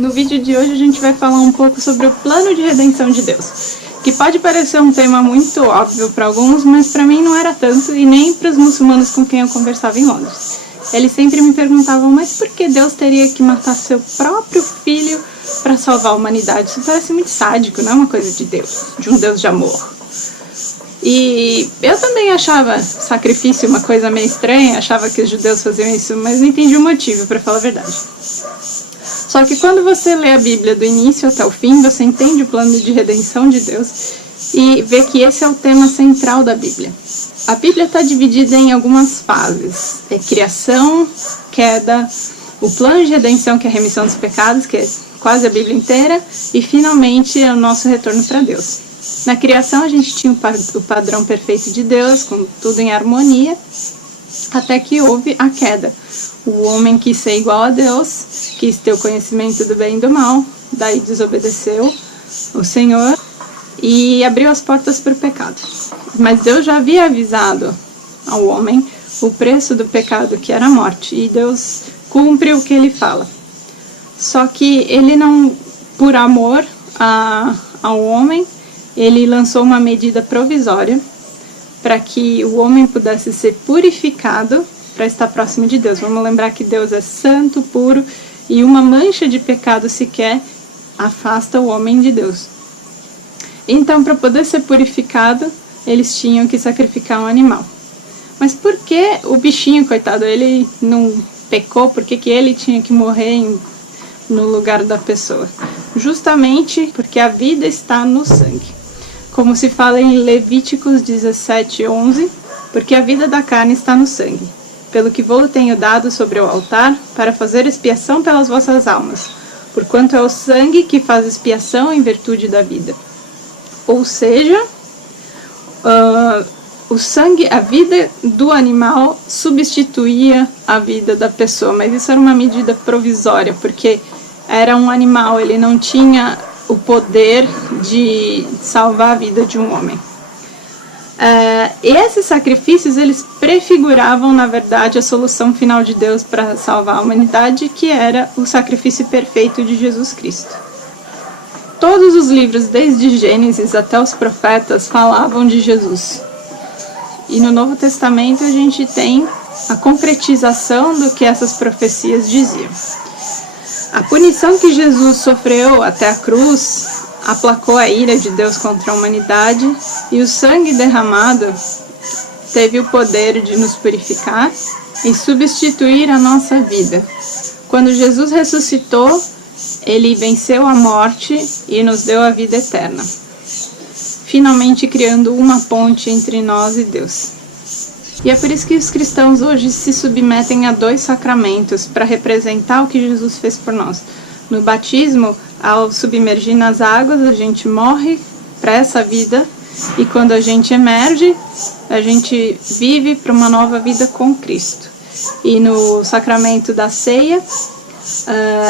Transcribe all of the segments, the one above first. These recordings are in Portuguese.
No vídeo de hoje a gente vai falar um pouco sobre o plano de redenção de Deus, que pode parecer um tema muito óbvio para alguns, mas para mim não era tanto, e nem para os muçulmanos com quem eu conversava em Londres. Eles sempre me perguntavam, mas por que Deus teria que matar seu próprio filho para salvar a humanidade? Isso parece muito sádico, não é uma coisa de Deus, de um Deus de amor. E eu também achava sacrifício uma coisa meio estranha, achava que os judeus faziam isso, mas não entendi o motivo, para falar a verdade. Só que quando você lê a Bíblia do início até o fim, você entende o plano de redenção de Deus e vê que esse é o tema central da Bíblia. A Bíblia está dividida em algumas fases. É criação, queda, o plano de redenção, que é a remissão dos pecados, que é quase a Bíblia inteira, e finalmente é o nosso retorno para Deus. Na criação a gente tinha o padrão perfeito de Deus, com tudo em harmonia, até que houve a queda. O homem quis ser igual a Deus, quis ter o conhecimento do bem e do mal, daí desobedeceu o Senhor e abriu as portas para o pecado. Mas Deus já havia avisado ao homem o preço do pecado, que era a morte, e Deus cumpre o que ele fala. Só que ele não, por amor ao homem, ele lançou uma medida provisória para que o homem pudesse ser purificado para estar próximo de Deus. Vamos lembrar que Deus é santo, puro, e uma mancha de pecado sequer afasta o homem de Deus. Então, para poder ser purificado, eles tinham que sacrificar um animal. Mas por que o bichinho, coitado, ele não pecou? Por que ele tinha que morrer no lugar da pessoa? Justamente porque a vida está no sangue. Como se fala em Levíticos 17:11, porque a vida da carne está no sangue, pelo que vou tenho dado sobre o altar, para fazer expiação pelas vossas almas, porquanto é o sangue que faz expiação em virtude da vida. Ou seja, o sangue, a vida do animal substituía a vida da pessoa, mas isso era uma medida provisória, porque era um animal, ele não tinha o poder de salvar a vida de um homem. Esses sacrifícios, eles prefiguravam, na verdade, a solução final de Deus para salvar a humanidade, que era o sacrifício perfeito de Jesus Cristo. Todos os livros, desde Gênesis até os profetas, falavam de Jesus. E no Novo Testamento a gente tem a concretização do que essas profecias diziam. A punição que Jesus sofreu até a cruz aplacou a ira de Deus contra a humanidade, e o sangue derramado teve o poder de nos purificar e substituir a nossa vida. Quando Jesus ressuscitou, ele venceu a morte e nos deu a vida eterna, finalmente criando uma ponte entre nós e Deus. E é por isso que os cristãos hoje se submetem a 2 sacramentos para representar o que Jesus fez por nós. No batismo, ao submergir nas águas, a gente morre para essa vida, e quando a gente emerge, a gente vive para uma nova vida com Cristo. E no sacramento da ceia,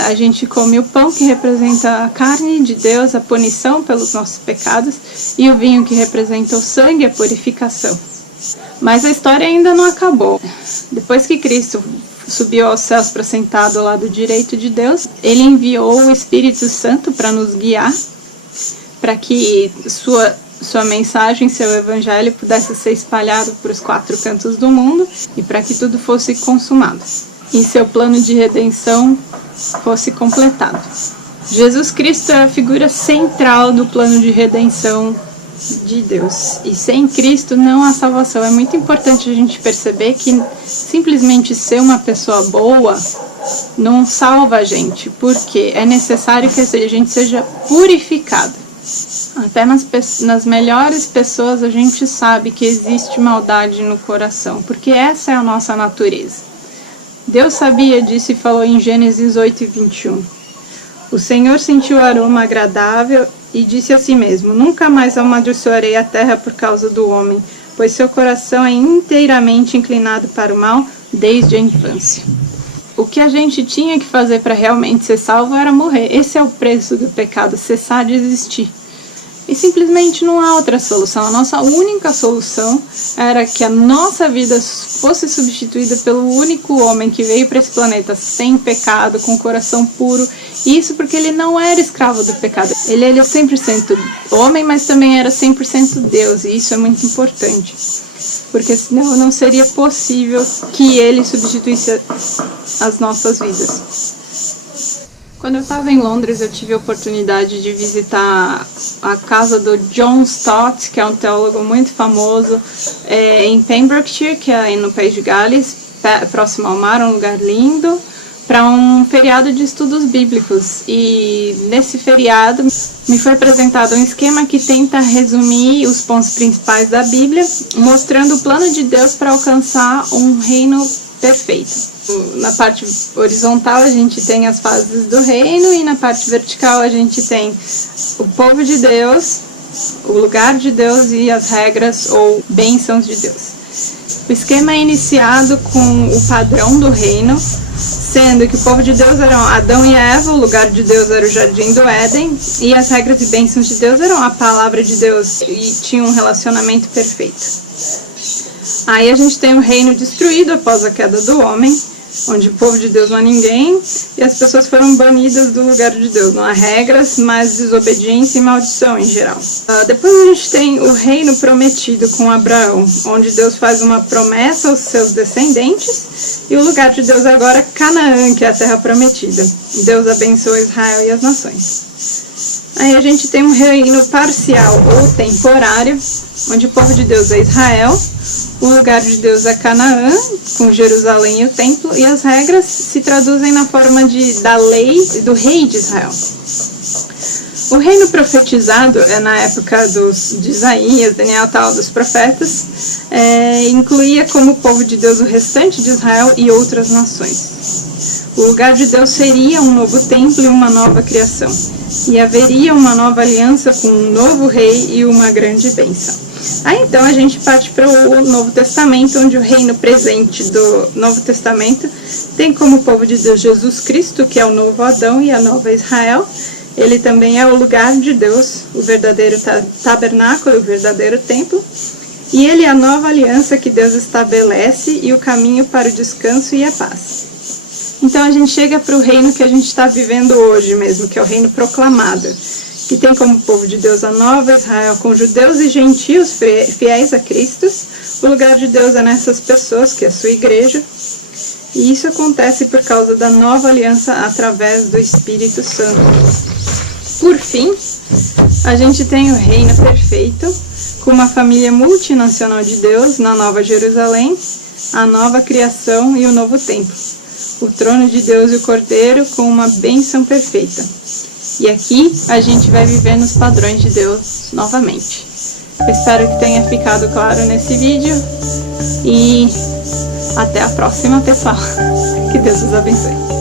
a gente come o pão, que representa a carne de Deus, a punição pelos nossos pecados, e o vinho, que representa o sangue, a purificação. Mas a história ainda não acabou. Depois que Cristo subiu aos céus para sentar do lado direito de Deus, ele enviou o Espírito Santo para nos guiar, para que sua mensagem, seu evangelho pudesse ser espalhado para os 4 cantos do mundo, e para que tudo fosse consumado e seu plano de redenção fosse completado. Jesus Cristo é a figura central do plano de redenção de Deus, e sem Cristo não há salvação. É muito importante a gente perceber que simplesmente ser uma pessoa boa não salva a gente, porque é necessário que a gente seja purificado. Até nas melhores pessoas a gente sabe que existe maldade no coração, porque essa é a nossa natureza. Deus sabia disso e falou em Gênesis 8:21. O Senhor sentiu o aroma agradável e disse a si mesmo: nunca mais amaldiçoarei a terra por causa do homem, pois seu coração é inteiramente inclinado para o mal desde a infância. O que a gente tinha que fazer para realmente ser salvo era morrer. Esse é o preço do pecado, cessar de existir. E simplesmente não há outra solução. A nossa única solução era que a nossa vida fosse substituída pelo único homem que veio para esse planeta sem pecado, com o coração puro. Isso porque ele não era escravo do pecado. Ele era 100% homem, mas também era 100% Deus. E isso é muito importante. Porque senão não seria possível que ele substituísse as nossas vidas. Quando eu estava em Londres, eu tive a oportunidade de visitar a casa do John Stott, que é um teólogo muito famoso, em Pembrokeshire, que é no País de Gales, próximo ao mar, um lugar lindo, para um feriado de estudos bíblicos. E nesse feriado me foi apresentado um esquema que tenta resumir os pontos principais da Bíblia, mostrando o plano de Deus para alcançar um reino perfeito. Na parte horizontal a gente tem as fases do reino e na parte vertical a gente tem o povo de Deus, o lugar de Deus e as regras ou bênçãos de Deus. O esquema é iniciado com o padrão do reino, sendo que o povo de Deus eram Adão e Eva, o lugar de Deus era o Jardim do Éden, e as regras e bênçãos de Deus eram a palavra de Deus e tinham um relacionamento perfeito. Aí a gente tem o reino destruído após a queda do homem, onde o povo de Deus não há ninguém e as pessoas foram banidas do lugar de Deus. Não há regras, mas desobediência e maldição em geral. Depois a gente tem o reino prometido com Abraão, onde Deus faz uma promessa aos seus descendentes, e o lugar de Deus agora é Canaã, que é a terra prometida. Deus abençoa Israel e as nações. Aí a gente tem um reino parcial ou temporário, onde o povo de Deus é Israel, o lugar de Deus é Canaã, com Jerusalém e o templo, e as regras se traduzem na forma da lei do rei de Israel. O reino profetizado é na época de Isaías, Daniel, tal, dos profetas, incluía como povo de Deus o restante de Israel e outras nações. O lugar de Deus seria um novo templo e uma nova criação, e haveria uma nova aliança com um novo rei e uma grande bênção. Aí então a gente parte para o Novo Testamento, onde o reino presente do Novo Testamento tem como povo de Deus Jesus Cristo, que é o novo Adão e a nova Israel. Ele também é o lugar de Deus, o verdadeiro tabernáculo, o verdadeiro templo. E ele é a nova aliança que Deus estabelece e o caminho para o descanso e a paz. Então a gente chega para o reino que a gente está vivendo hoje mesmo, que é o reino proclamado, que tem como povo de Deus a nova Israel, com judeus e gentios fiéis a Cristo. O lugar de Deus é nessas pessoas, que é a sua igreja, e isso acontece por causa da nova aliança através do Espírito Santo. Por fim, a gente tem o reino perfeito, com uma família multinacional de Deus na Nova Jerusalém, a nova criação e o novo templo, o trono de Deus e o Cordeiro com uma bênção perfeita. E aqui a gente vai viver nos padrões de Deus novamente. Eu espero que tenha ficado claro nesse vídeo e até a próxima, pessoal. Que Deus os abençoe.